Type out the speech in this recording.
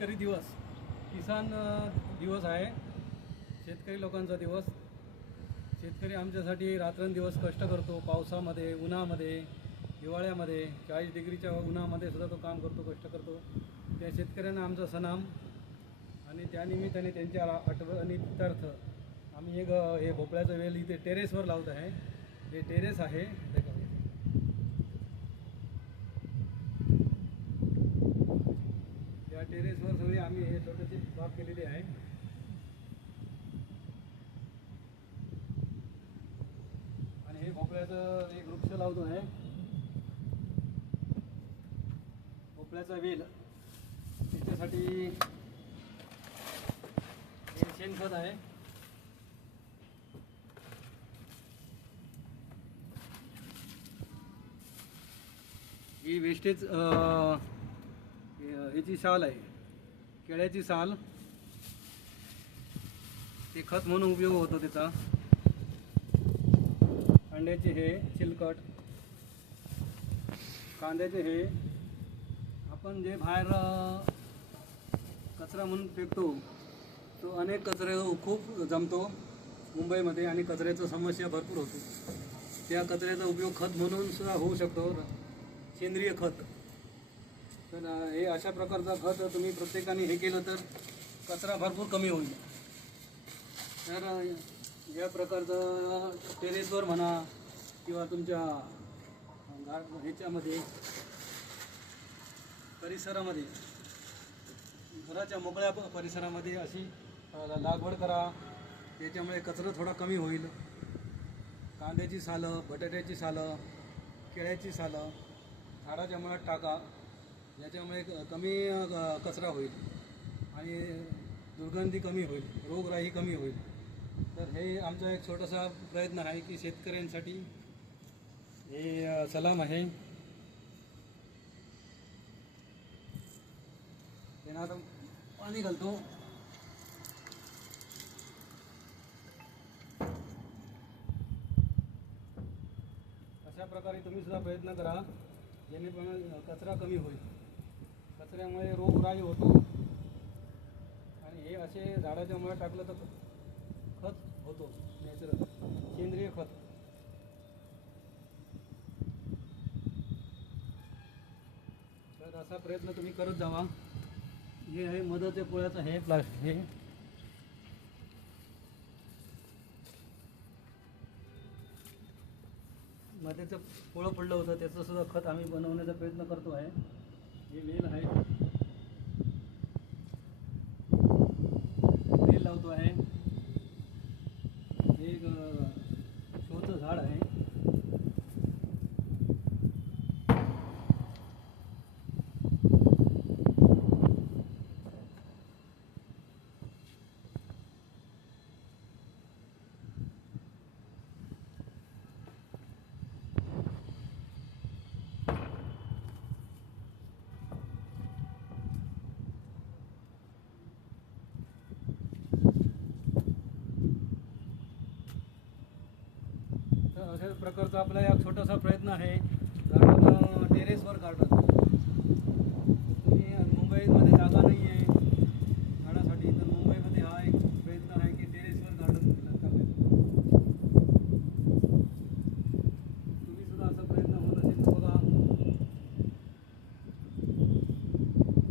शेतकरी दिवस, किसान दिवस आहे. शेतकरी लोकांचा दिवस. शेतकरी आमच्यासाठी रात्रंदिवस कष्ट करतो. पावसामध्ये, उन्हामध्ये, हिवाळ्यामध्ये 40 डिग्रीच्या उन्हामध्ये सुद्धा तो काम करतो, कष्ट करतो. त्या शेतकऱ्यांना आमचा सलाम. आणि त्यानिमित्ताने त्यांच्या आठवणीत्यर्थ आम्ही एक हे भोपळ्याचं वेल इथे टेरेसवर लावत आहे. हे टेरेस आहे. या टेरेसवर सगळी आम्ही हे छोटीशी बाग केलेली आहे. आणि हे भोपळ्याचं एक वृक्ष लावतो आहे, भोपळ्याचा वेल. त्याच्यासाठी हे शेणखत आहे. ही वेस्टेज ह्याची साल आहे, केळ्याची साल. ते खत म्हणून उपयोग होतो त्याचा. अंड्याचे हे चिलकट, कांद्याचे हे. आपण जे बाहेर कचरा म्हणून फेकतो तो अनेक कचरे खूप जमतो मुंबईमध्ये आणि कचऱ्याची समस्या भरपूर होती. त्या कचऱ्याचा उपयोग खत म्हणून सुद्धा होऊ शकतो, सेंद्रिय खत. तर हे अशा प्रकारचा खत तुम्ही प्रत्येकाने हे केलं तर कचरा भरपूर कमी होईल. तर या प्रकारचं टेरेसवर म्हणा किंवा तुमच्या ह्याच्यामध्ये परिसरामध्ये, घराच्या मोकळ्या परिसरामध्ये अशी लागवड करा. त्याच्यामुळे कचरा थोडा कमी होईल. कांद्याची सालं, बटाट्याची सालं, केळ्याची सालं झाडाच्या मुळात टाका. याच्यामुळे कमी कचरा होईल आणि दुर्गंधी कमी होईल, रोगराई कमी होईल. तर हे आमचा एक छोटासा प्रयत्न आहे की शेतकऱ्यांसाठी हे सलाम आहे. त्यांना आता पाणी घालतो. अशा प्रकारे तुम्ही सुद्धा प्रयत्न करा, जेणेकरून कचरा कमी होईल. कचऱ्यामुळे रोगराई होतो आणि हे असे झाडाच्या मुळे टाकलं तर खत होतो, नॅचरल सेंद्रिय खत. तर असा प्रयत्न तुम्ही करत जावा. हे आहे मधाच्या पोळ्याचं हे प्लास्टिक. हे मधाचं पोळं पडलं होतं, त्याचं सुद्धा खत आम्ही बनवण्याचा प्रयत्न करतो आहे. हे वेल आहे, वेल लावतो आहे. हे एक शोचं झाड आहे. अशा प्रकारचा आपला एक छोटासा प्रयत्न आहे गार्डन, टेरेसवर गार्डन.